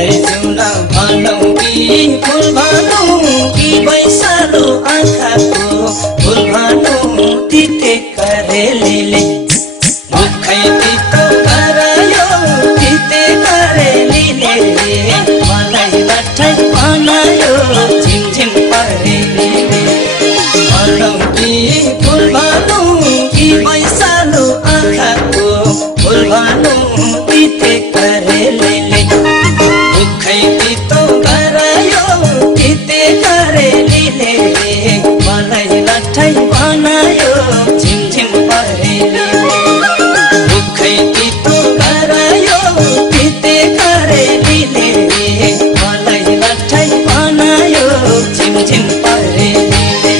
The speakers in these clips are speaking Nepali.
मलाई जुना भनौँ कि फुल भनौँ कि वैशालो आँखाको फुल भनौँ तिते करेलीले मुखै तितो गरायो तिते करेलीले मलाई लट्ठै बनायो झिमझिम परेलीले भनौँ कि फुल भनौँ कि वैशालो आँखाको फुल भनौँ तिते करेलीले मुखै तितो गरायो तिते करेलीले मलाई लट्ठै बनायो झिमझिम परेलीले मुखै तितो गरायो तिते करेलीले मलाई लट्ठै बनायो झिमझिम परेलीले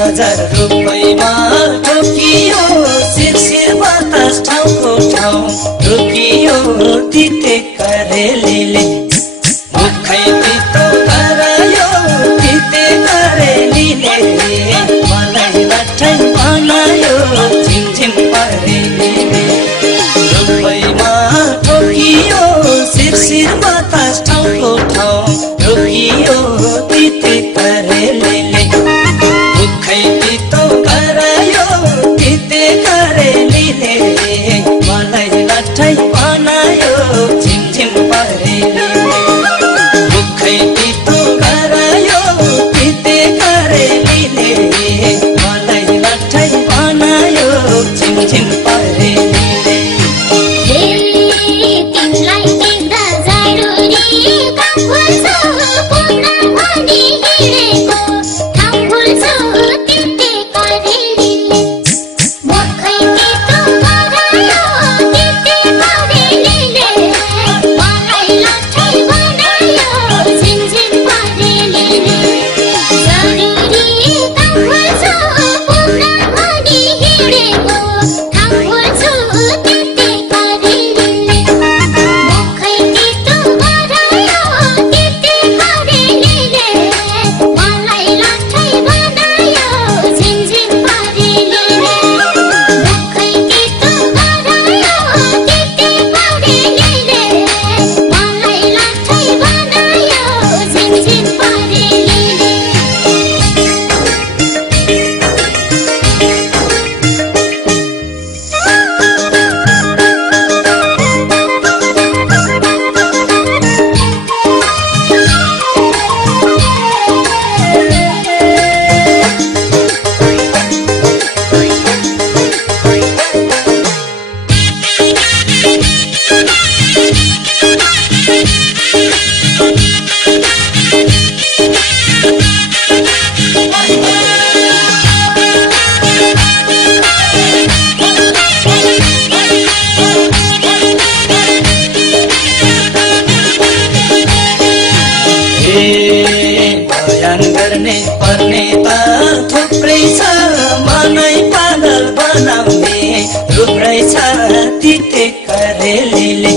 रुपैमा ठोकियो शिरशिर बतास ठाउँको ठाउँ रोकियो तिते करेलीले मुखै तितो गरायो तिते करेलीले मलाई लट्ठै बनायो झिमझिम परेलीले रुपैमा ठोकियो शिरशिर बतास ठाउँको ठाउँ रोकियो तिते करेलीले मुखै तितो गरायो तिते करेलीले मलाई लट्ठै बनायो झिमझिम परेलीले मुखै तितो गरायो तिते करेलीले मलाई लट्ठै बनायो झिमझिम परेलीले तिमीलाई देख्दा जरुरी काम गर्छ पुरा भनी हिँडेको बयान गर्ने पर्ने त थुप्रै छ मनै पागल बनाउने थुप्रै छ तिते करेलीले